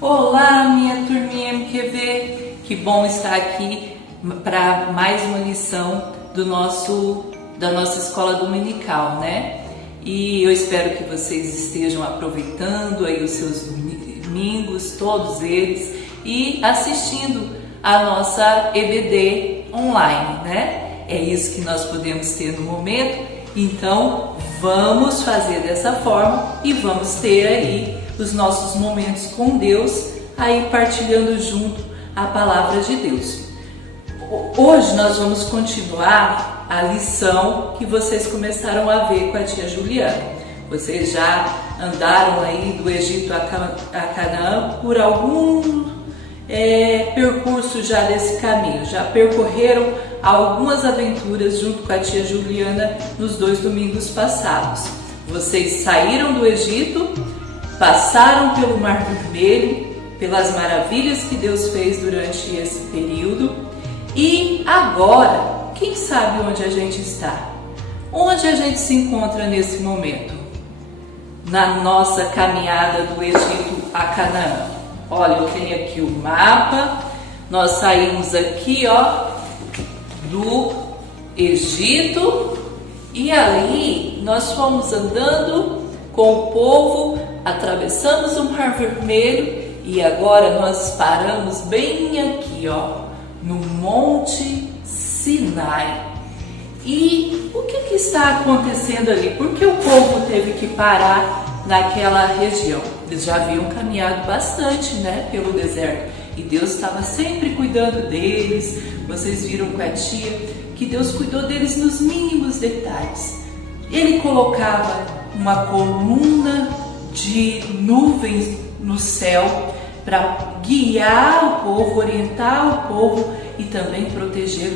Olá, minha turminha MQV, que bom estar aqui para mais uma lição da nossa escola dominical, né? E eu espero que vocês estejam aproveitando aí os seus domingos, todos eles, e assistindo a nossa EBD online, né? É isso que nós podemos ter no momento, então vamos fazer dessa forma e vamos ter aí os nossos momentos com Deus, aí partilhando junto a palavra de Deus. Hoje nós vamos continuar a lição que vocês começaram a ver com a tia Juliana. Vocês já andaram aí do Egito a Canaã por algum percurso já desse caminho, já percorreram algumas aventuras junto com a tia Juliana nos 2 domingos passados. Vocês saíram do Egito, passaram pelo Mar Vermelho, pelas maravilhas que Deus fez durante esse período e agora, quem sabe onde a gente está? Onde a gente se encontra nesse momento? Na nossa caminhada do Egito a Canaã. Olha, eu tenho aqui o mapa, nós saímos aqui, ó, do Egito e ali nós fomos andando com o povo, atravessamos o Mar Vermelho e agora nós paramos bem aqui, ó, no Monte Sinai. E o que está acontecendo ali? Por que o povo teve que parar naquela região? Eles já haviam caminhado bastante, né, pelo deserto e Deus estava sempre cuidando deles. Vocês viram com a tia que Deus cuidou deles nos mínimos detalhes. Ele colocava uma coluna de nuvens no céu para guiar o povo, orientar o povo e também proteger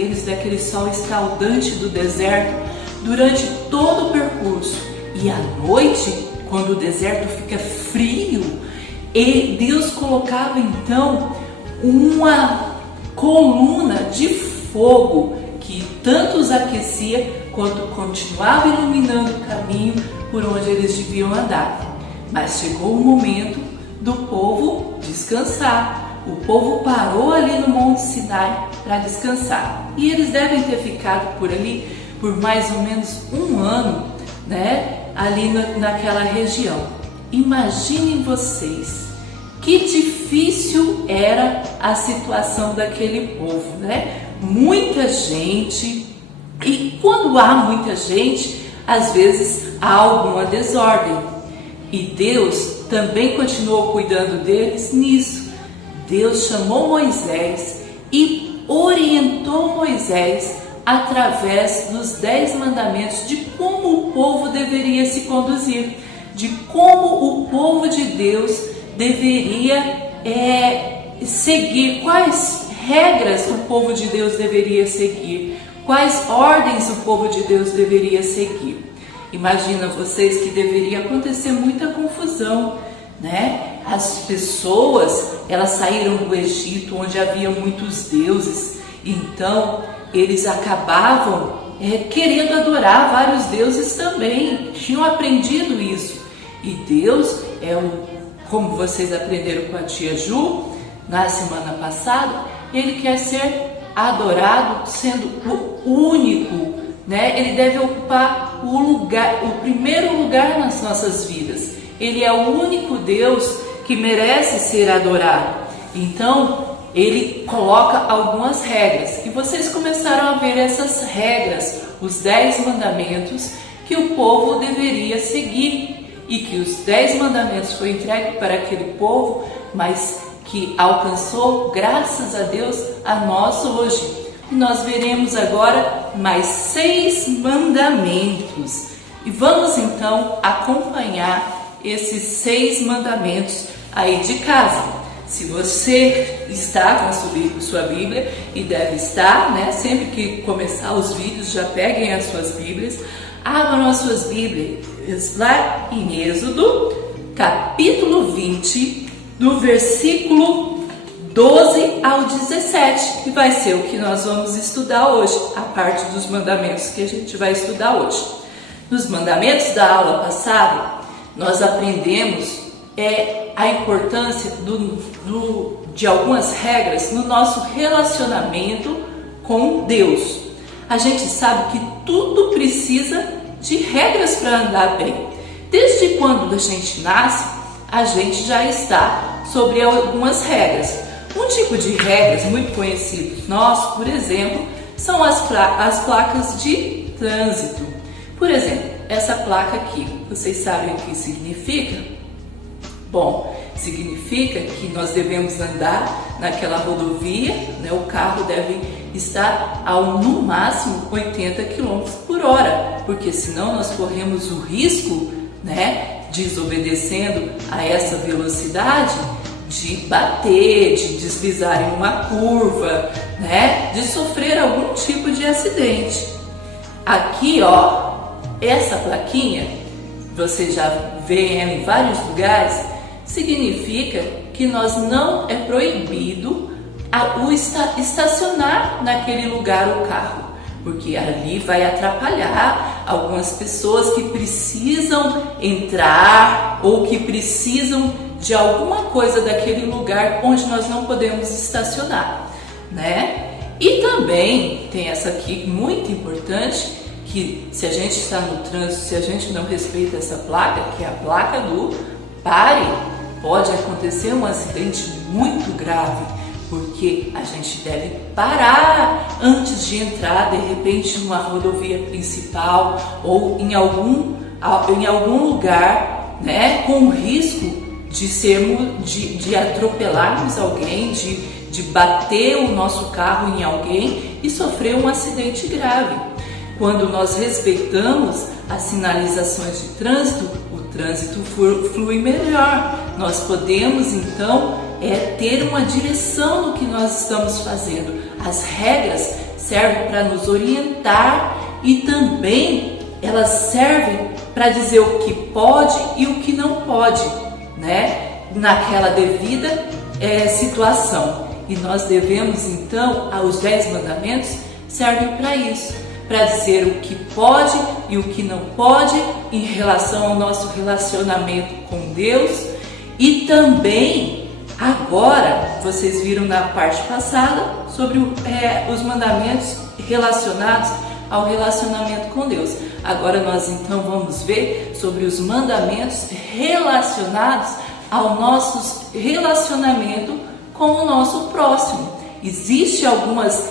eles daquele sol escaldante do deserto durante todo o percurso. E à noite, quando o deserto fica frio, Deus colocava então uma coluna de fogo que tanto os aquecia quanto continuava iluminando o caminho por onde eles deviam andar. Mas chegou o momento do povo descansar. O povo parou ali no Monte Sinai para descansar. E eles devem ter ficado por ali por mais ou menos 1 ano, né? Ali naquela região. Imaginem vocês que difícil era a situação daquele povo, né? Muita gente, e quando há muita gente, às vezes há alguma desordem. E Deus também continuou cuidando deles nisso. Deus chamou Moisés e orientou Moisés através dos 10 mandamentos de como o povo deveria se conduzir, de como o povo de Deus deveria seguir, quais regras o povo de Deus deveria seguir, quais ordens o povo de Deus deveria seguir. Imagina vocês que deveria acontecer muita confusão, né? As pessoas, elas saíram do Egito onde havia muitos deuses, então eles acabavam querendo adorar vários deuses também, tinham aprendido isso. E Deus como vocês aprenderam com a tia Ju na semana passada, Ele quer ser adorado sendo o único, né? Ele deve ocupar o primeiro lugar nas nossas vidas. Ele é o único Deus que merece ser adorado. Então, Ele coloca algumas regras. E vocês começaram a ver essas regras, os 10 mandamentos que o povo deveria seguir. E que os 10 mandamentos foram entregues para aquele povo, mas que alcançou, graças a Deus, a nós hoje. E nós veremos agora mais 6 mandamentos. E vamos então acompanhar esses 6 mandamentos aí de casa. Se você está com a sua Bíblia, e deve estar, né? Sempre que começar os vídeos, já peguem as suas Bíblias, abram as suas Bíblias lá em Êxodo, capítulo 20, do versículo 12 ao 17, que vai ser o que nós vamos estudar hoje, a parte dos mandamentos que a gente vai estudar hoje. Nos mandamentos da aula passada, nós aprendemos é a importância de algumas regras no nosso relacionamento com Deus. A gente sabe que tudo precisa de regras para andar bem. Desde quando a gente nasce, a gente já está sobre algumas regras. Um tipo de regras muito conhecido nosso, por exemplo, são as placas de trânsito. Por exemplo, essa placa aqui, vocês sabem o que significa? Bom, significa que nós devemos andar naquela rodovia, né? O carro deve estar no máximo 80 km por hora, porque senão nós corremos o risco, né, desobedecendo a essa velocidade, de bater, de deslizar em uma curva, né, de sofrer algum tipo de acidente. Aqui, ó, essa plaquinha, você já vê em vários lugares, significa que não é proibido estacionar naquele lugar o carro, porque ali vai atrapalhar algumas pessoas que precisam entrar ou que precisam de alguma coisa daquele lugar onde nós não podemos estacionar, né? E também tem essa aqui muito importante, que se a gente está no trânsito, se a gente não respeita essa placa, que é a placa do pare, pode acontecer um acidente muito grave, porque a gente deve parar antes de entrar de repente numa rodovia principal ou em algum lugar, né, com risco de atropelarmos alguém, de bater o nosso carro em alguém e sofrer um acidente grave. Quando nós respeitamos as sinalizações de trânsito, o trânsito flui melhor. Nós podemos então ter uma direção no que nós estamos fazendo. As regras servem para nos orientar e também elas servem para dizer o que pode e o que não pode, né, naquela devida situação. E nós devemos então, os 10 mandamentos servem para isso, para dizer o que pode e o que não pode em relação ao nosso relacionamento com Deus. E também, agora, vocês viram na parte passada sobre os mandamentos relacionados ao relacionamento com Deus. Agora nós então vamos ver sobre os mandamentos relacionados ao nosso relacionamento com o nosso próximo. Existem algumas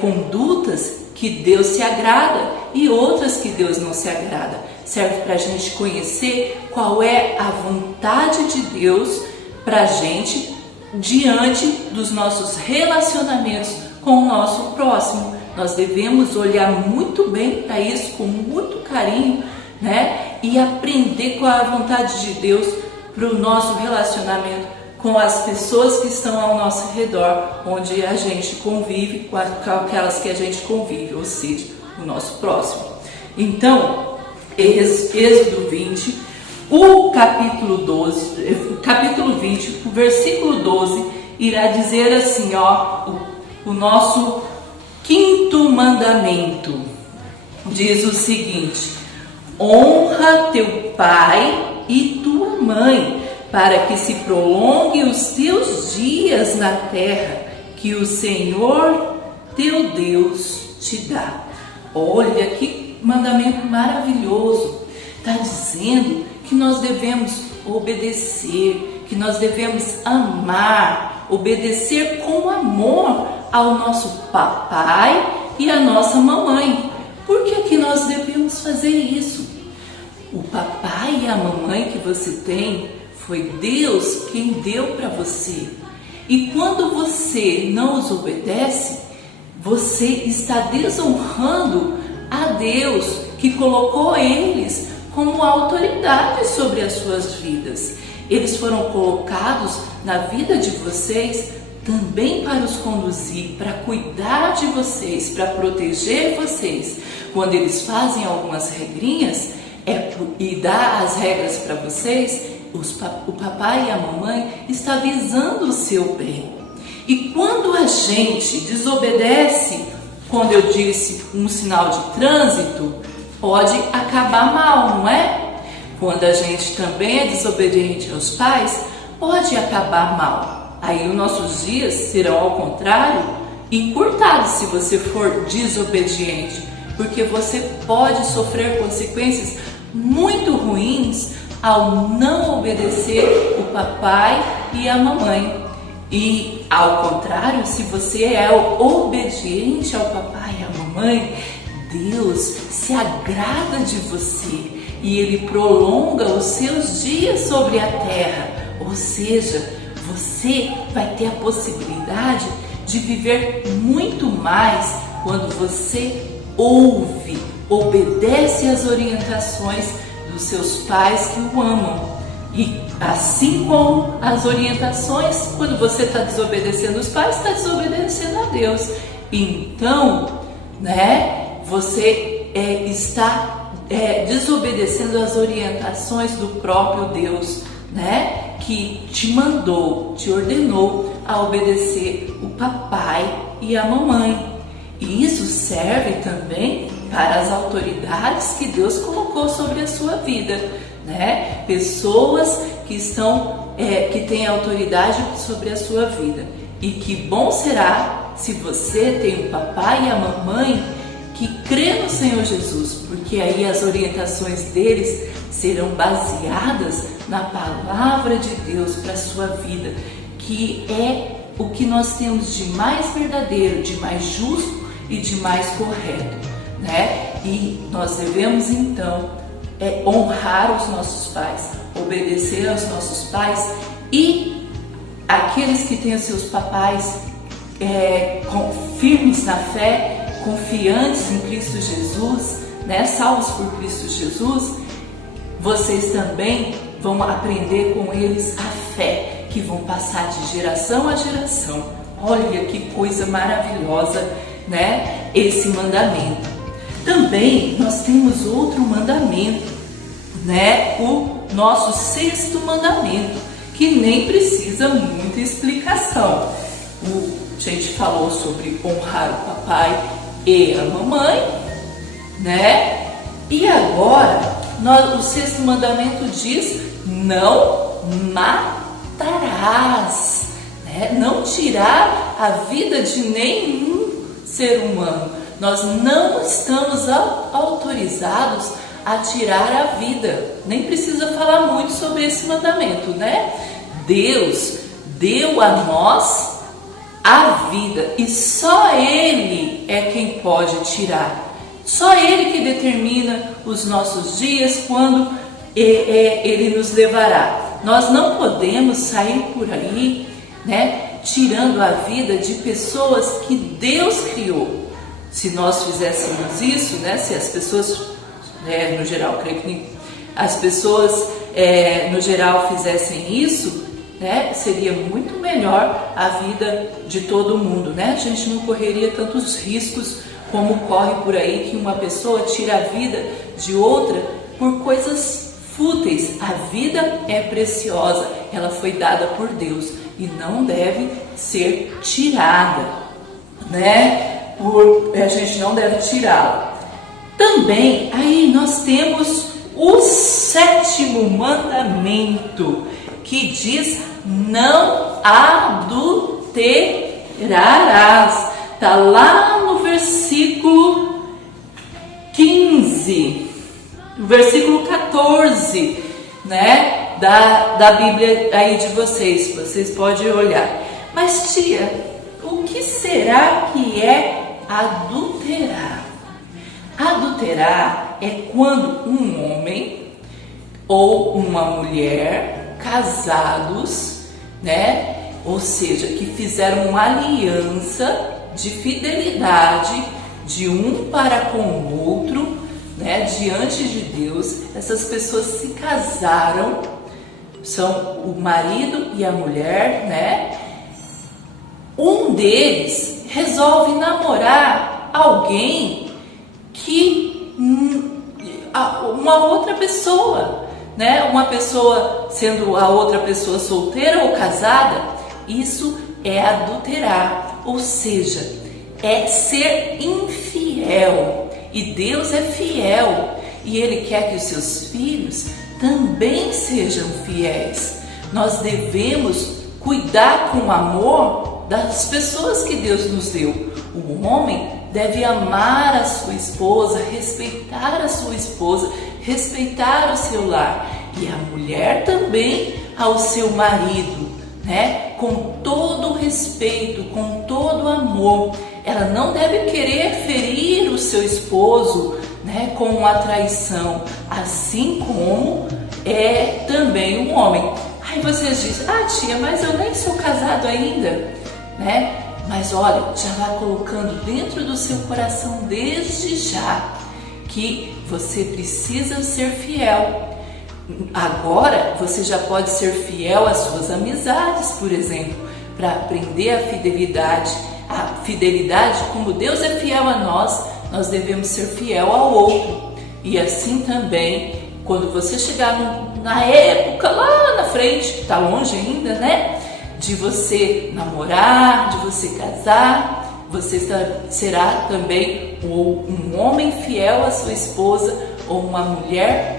condutas que Deus se agrada e outras que Deus não se agrada. Serve para a gente conhecer qual é a vontade de Deus para a gente diante dos nossos relacionamentos com o nosso próximo. Nós devemos olhar muito bem para isso, com muito carinho, né? E aprender qual é a vontade de Deus para o nosso relacionamento com as pessoas que estão ao nosso redor, onde a gente convive, com aquelas que a gente convive, ou seja, o nosso próximo. Então, Êxodo 20, o capítulo 20, o versículo 12, irá dizer assim, ó, o nosso 5º mandamento, diz o seguinte: honra teu pai e tua mãe, para que se prolongue os teus dias na terra que o Senhor teu Deus te dá. Olha que mandamento maravilhoso! Está dizendo que nós devemos obedecer, que nós devemos amar, obedecer com amor ao nosso papai e à nossa mamãe. Por que nós devemos fazer isso? O papai e a mamãe que você tem foi Deus quem deu para você. E quando você não os obedece, você está desonrando a Deus que colocou eles como autoridade sobre as suas vidas. Eles foram colocados na vida de vocês também para os conduzir, para cuidar de vocês, para proteger vocês. Quando eles fazem algumas regrinhas e dá as regras para vocês, o papai e a mamãe estão visando o seu bem. E quando a gente desobedece, quando eu disse um sinal de trânsito, pode acabar mal, não é? quando a gente também é desobediente aos pais, pode acabar mal. Aí os nossos dias serão, ao contrário, encurtados se você for desobediente, porque você pode sofrer consequências muito ruins ao não obedecer o papai e a mamãe. E ao contrário, se você é obediente ao papai e à mamãe, Deus se agrada de você e Ele prolonga os seus dias sobre a terra. Ou seja, você vai ter a possibilidade de viver muito mais quando você ouve, obedece às orientações dos seus pais que o amam. E assim como as orientações, quando você está desobedecendo os pais, está desobedecendo a Deus. Então, você está desobedecendo as orientações do próprio Deus, que te mandou, te ordenou a obedecer o papai e a mamãe. E isso serve também para as autoridades que Deus colocou sobre a sua vida, pessoas que têm autoridade sobre a sua vida. E que bom será se você tem o papai e a mamãe que crê no Senhor Jesus, porque aí as orientações deles serão baseadas na palavra de Deus para a sua vida, que é o que nós temos de mais verdadeiro, de mais justo e de mais correto, E nós devemos então honrar os nossos pais, obedecer aos nossos pais, e aqueles que têm os seus papais firmes na fé, confiantes em Cristo Jesus, salvos por Cristo Jesus, vocês também vão aprender com eles a fé, que vão passar de geração a geração. Olha que coisa maravilhosa, esse mandamento. Também nós temos outro mandamento, o nosso sexto mandamento, que nem precisa muita explicação. A gente falou sobre honrar o papai e a mamãe, E agora, o sexto mandamento diz: não matarás, não tirar a vida de nenhum ser humano. Nós não estamos autorizados a tirar a vida. Nem precisa falar muito sobre esse mandamento, Deus deu a nós a vida e só Ele é quem pode tirar. Só Ele que determina os nossos dias, quando Ele nos levará. Nós não podemos sair por aí, tirando a vida de pessoas que Deus criou. Se nós fizéssemos isso, se as pessoas, no geral, creio que as pessoas, no geral, fizessem isso, seria muito melhor a vida de todo mundo, A gente não correria tantos riscos como corre por aí, que uma pessoa tira a vida de outra por coisas fúteis. A vida é preciosa, ela foi dada por Deus e não deve ser tirada, a gente não deve tirá-la. Também aí nós temos o sétimo mandamento, que diz: não adulterarás. Está lá no versículo 15, versículo 14, da Bíblia aí de vocês podem olhar. Mas tia, o que será que é adulterar? Adulterar é quando um homem ou uma mulher casados, ou seja, que fizeram uma aliança de fidelidade de um para com o outro, diante de Deus. Essas pessoas se casaram, são o marido e a mulher, Um deles resolve namorar alguém que uma outra pessoa, Uma pessoa, sendo a outra pessoa solteira ou casada, isso é adulterar, ou seja, é ser infiel. E Deus é fiel, e Ele quer que os seus filhos também sejam fiéis. Nós devemos cuidar com amor das pessoas que Deus nos deu. O homem deve amar a sua esposa, respeitar a sua esposa, respeitar o seu lar, e a mulher também ao seu marido, né? Com todo respeito, com todo amor. Ela não deve querer ferir o seu esposo, né, com uma traição, assim como é também um homem. Aí vocês dizem: ah, tia, mas eu nem sou casado ainda, né? Mas olha, já vá colocando dentro do seu coração desde já que você precisa ser fiel. Agora você já pode ser fiel às suas amizades, por exemplo, para aprender a fidelidade. A fidelidade, como Deus é fiel a nós, nós devemos ser fiel ao outro. E assim também, quando você chegar na época lá na frente, está longe ainda, né? De você namorar, de você casar, você será também um homem fiel à sua esposa ou uma mulher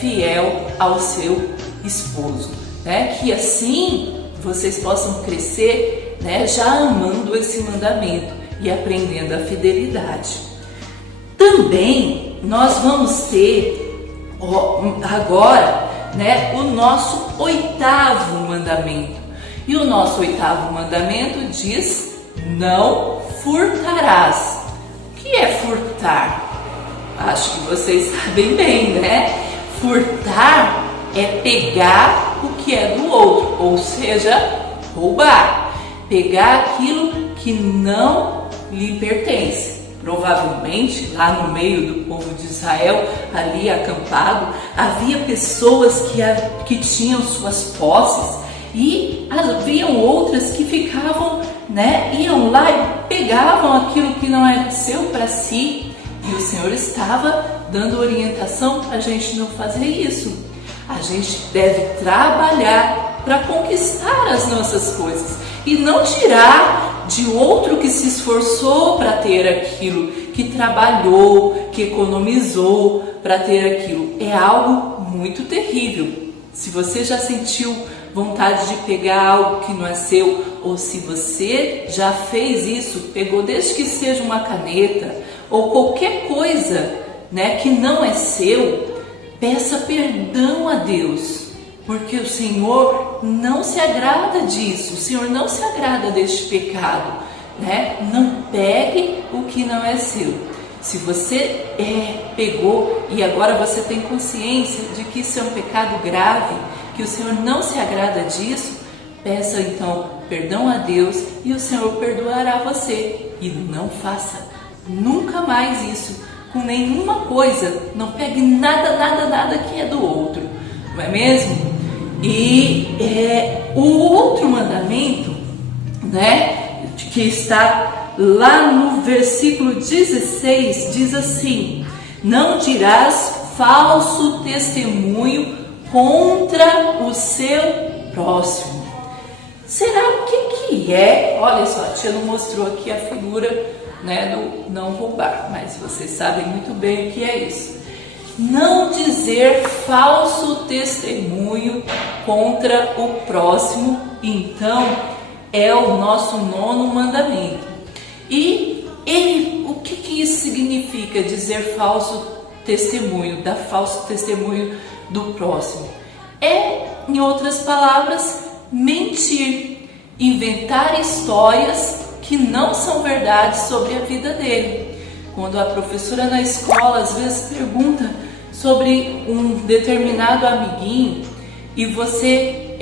fiel ao seu esposo, né? Que assim vocês possam crescer, né, já amando esse mandamento e aprendendo a fidelidade. Também nós vamos ter agora, né, o nosso 8º mandamento. E o nosso 8º mandamento diz: não furtarás. O que é furtar? Acho que vocês sabem bem, né? Furtar é pegar o que é do outro, ou seja, roubar. Pegar aquilo que não lhe pertence. Provavelmente lá no meio do povo de Israel, ali acampado, havia pessoas que tinham suas posses, e haviam outras que ficavam, né, iam lá e pegavam aquilo que não era seu para si. E o Senhor estava dando orientação para a gente não fazer isso. A gente deve trabalhar para conquistar as nossas coisas e não tirar de outro que se esforçou para ter aquilo, que trabalhou, que economizou para ter aquilo. É algo muito terrível. Se você já sentiu vontade de pegar algo que não é seu, ou se você já fez isso, pegou desde que seja uma caneta ou qualquer coisa, né, que não é seu, peça perdão a Deus. Porque o Senhor não se agrada disso, o Senhor não se agrada deste pecado, né? Não pegue o que não é seu. Se você pegou e agora você tem consciência de que isso é um pecado grave, que o Senhor não se agrada disso, peça então perdão a Deus e o Senhor perdoará você. E não faça nunca mais isso com nenhuma coisa. Não pegue nada que é do outro, não é mesmo? E o outro mandamento, né, que está lá no versículo 16, diz assim: não dirás falso testemunho contra o seu próximo. Será o que é? Olha só, a tia não mostrou aqui a figura, né, do não roubar, mas vocês sabem muito bem o que é isso. Não dizer falso testemunho contra o próximo, então, é o nosso 9º mandamento. E o que isso significa, dizer falso testemunho, dar falso testemunho do próximo? É, em outras palavras, mentir, inventar histórias que não são verdade sobre a vida dele. Quando a professora na escola às vezes pergunta sobre um determinado amiguinho e você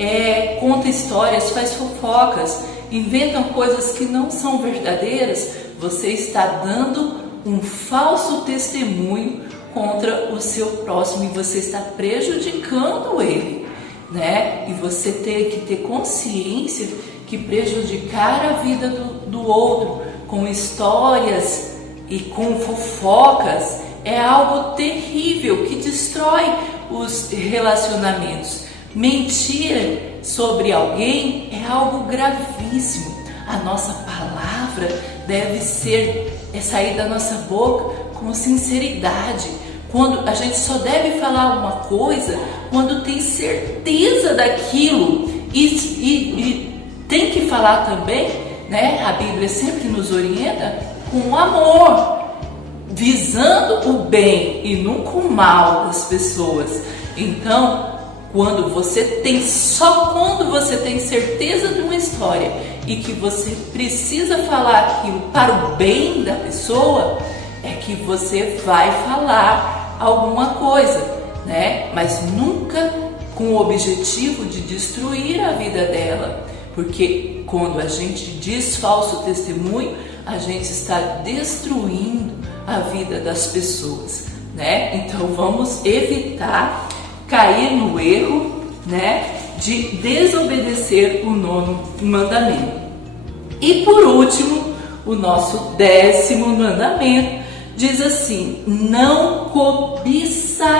conta histórias, faz fofocas, inventam coisas que não são verdadeiras, você está dando um falso testemunho contra o seu próximo e você está prejudicando ele, né? E você tem que ter consciência que prejudicar a vida do outro com histórias e com fofocas é algo terrível que destrói os relacionamentos. Mentir sobre alguém é algo gravíssimo. A nossa palavra deve sair da nossa boca com sinceridade, quando a gente só deve falar alguma coisa quando tem certeza daquilo e tem que falar também, né? A Bíblia sempre nos orienta com amor, visando o bem e nunca o mal das pessoas. Então, quando você tem certeza de uma história e que você precisa falar aquilo para o bem da pessoa, é que você vai falar alguma coisa, né? Mas nunca com o objetivo de destruir a vida dela, porque quando a gente diz falso testemunho, a gente está destruindo a vida das pessoas, né? Então vamos evitar cair no erro, né, de desobedecer o 9º mandamento. E por último, o nosso 10º mandamento diz assim: não cobiçarás.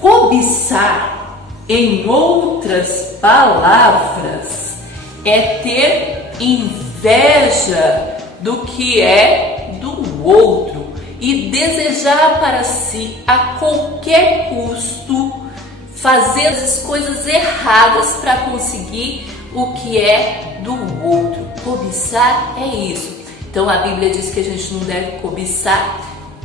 Cobiçar, em outras palavras, é ter inveja do que é do outro e desejar para si a qualquer custo fazer as coisas erradas para conseguir o que é do outro. Cobiçar é isso. Então a Bíblia diz que a gente não deve cobiçar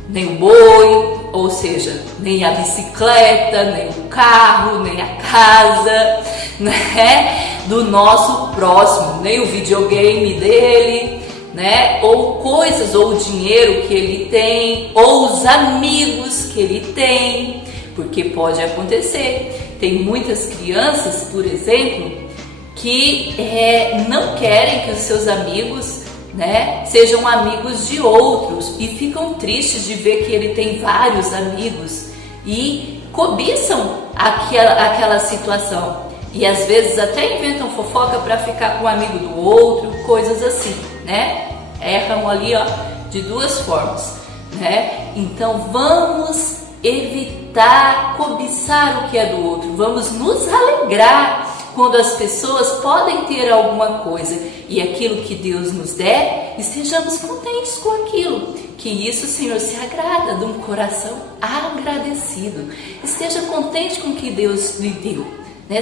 nem o boi, ou seja, nem a bicicleta, nem o carro, nem a casa, né, do nosso próximo, nem o videogame dele, né, ou coisas, ou o dinheiro que ele tem, ou os amigos que ele tem, porque pode acontecer. Tem muitas crianças, por exemplo, que não querem que os seus amigos, né, sejam amigos de outros e ficam tristes de ver que ele tem vários amigos e cobiçam aquela situação. E às vezes até inventam fofoca para ficar com o amigo do outro, coisas assim, né? Erram ali, ó, de duas formas, né? Então vamos evitar cobiçar o que é do outro. Vamos nos alegrar quando as pessoas podem ter alguma coisa e aquilo que Deus nos der, estejamos contentes com aquilo. Que isso, Senhor, se agrada de um coração agradecido. Esteja contente com o que Deus lhe deu, né?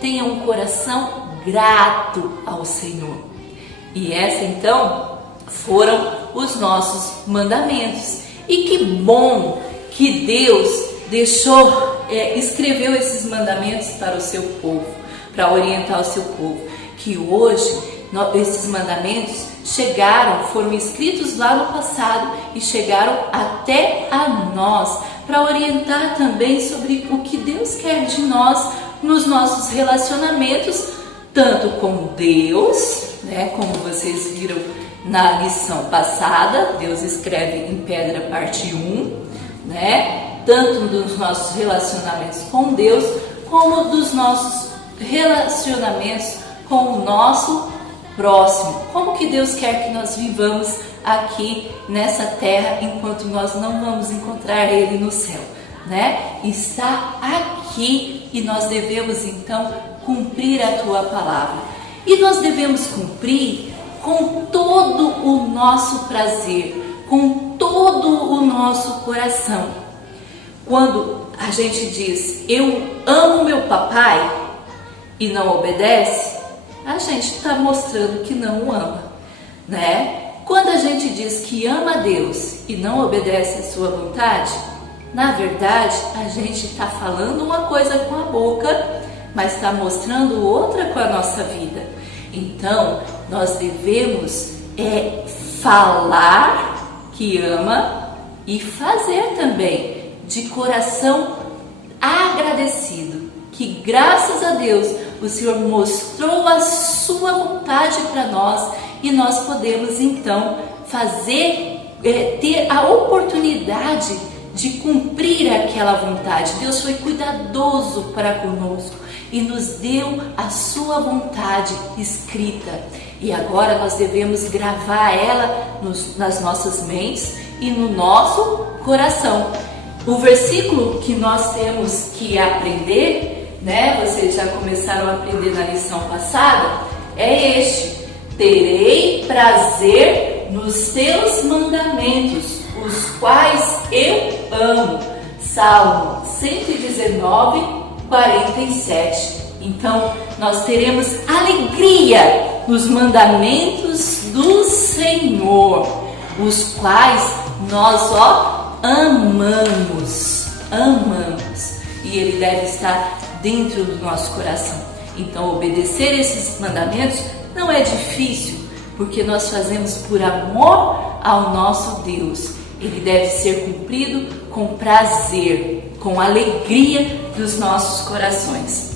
Tenha um coração grato ao Senhor. E essa então foram os nossos mandamentos. E que bom que Deus escreveu esses mandamentos para o seu povo, para orientar o seu povo. Que hoje esses mandamentos foram escritos lá no passado e chegaram até a nós para orientar também sobre o que Deus quer de nós nos nossos relacionamentos, tanto com Deus, né, como vocês viram na lição passada, Deus escreve em pedra parte 1, né, tanto dos nossos relacionamentos com Deus, como dos nossos relacionamentos com o nosso próximo. Como que Deus quer que nós vivamos aqui nessa terra enquanto nós não vamos encontrar Ele no céu, né? Está aqui e nós devemos então cumprir a Tua palavra. E nós devemos cumprir com todo o nosso prazer, com todo o nosso coração. Quando a gente diz, eu amo meu papai, e não obedece, a gente está mostrando que não o ama, né? Quando a gente diz que ama a Deus e não obedece a sua vontade, na verdade a gente está falando uma coisa com a boca, mas está mostrando outra com a nossa vida. Então nós devemos falar que ama e fazer também de coração agradecido, que graças a Deus o Senhor mostrou a sua vontade para nós e nós podemos então ter a oportunidade de cumprir aquela vontade. Deus foi cuidadoso para conosco e nos deu a sua vontade escrita. E agora nós devemos gravar ela nas nossas mentes e no nosso coração. O versículo que nós temos que aprender, né? Vocês já começaram a aprender na lição passada, é este: terei prazer nos teus mandamentos, os quais eu amo. Salmo 119, 47. Então, nós teremos alegria nos mandamentos do Senhor, os quais nós, amamos. E Ele deve estar dentro do nosso coração. Então, obedecer esses mandamentos não é difícil, porque nós fazemos por amor ao nosso Deus. Ele deve ser cumprido com prazer, com alegria dos nossos corações.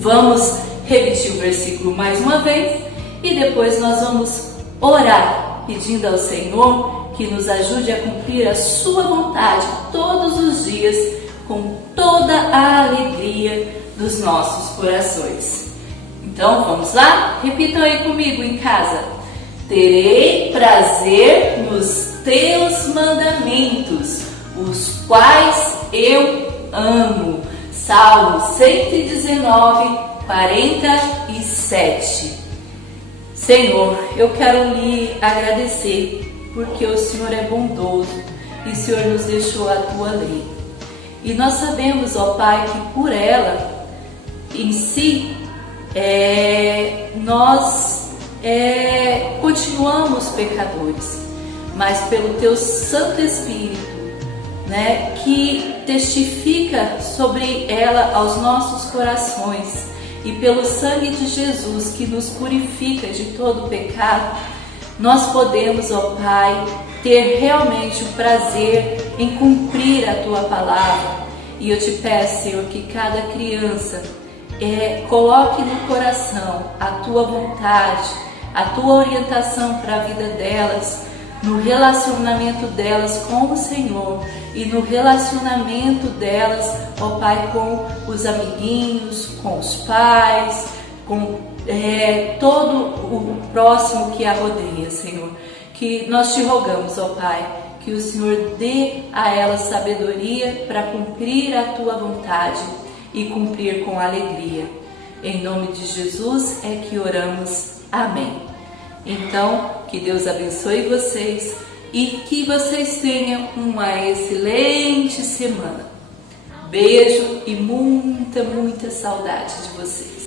Vamos repetir o versículo mais uma vez e depois nós vamos orar, pedindo ao Senhor que nos ajude a cumprir a sua vontade todos os dias, com toda a alegria dos nossos corações. Então vamos lá? Repitam aí comigo em casa. Terei prazer nos teus mandamentos, os quais eu amo. Salmo 119, 47. Senhor, eu quero lhe agradecer, porque o Senhor é bondoso e o Senhor nos deixou a tua lei. E nós sabemos, ó Pai, que por ela em si, nós continuamos pecadores, mas pelo teu Santo Espírito, né, que testifica sobre ela aos nossos corações, e pelo sangue de Jesus que nos purifica de todo pecado, nós podemos, ó Pai, ter realmente o prazer em cumprir a tua palavra. E eu te peço, Senhor, que cada criança coloque no coração a tua vontade, a tua orientação para a vida delas, no relacionamento delas com o Senhor e no relacionamento delas, ó Pai, com os amiguinhos, com os pais, com todo o próximo que a rodeia, Senhor. Que nós te rogamos, ó Pai, que o Senhor dê a elas sabedoria para cumprir a tua vontade e cumprir com alegria. Em nome de Jesus é que oramos. Amém. Então, que Deus abençoe vocês e que vocês tenham uma excelente semana. Beijo e muita saudade de vocês.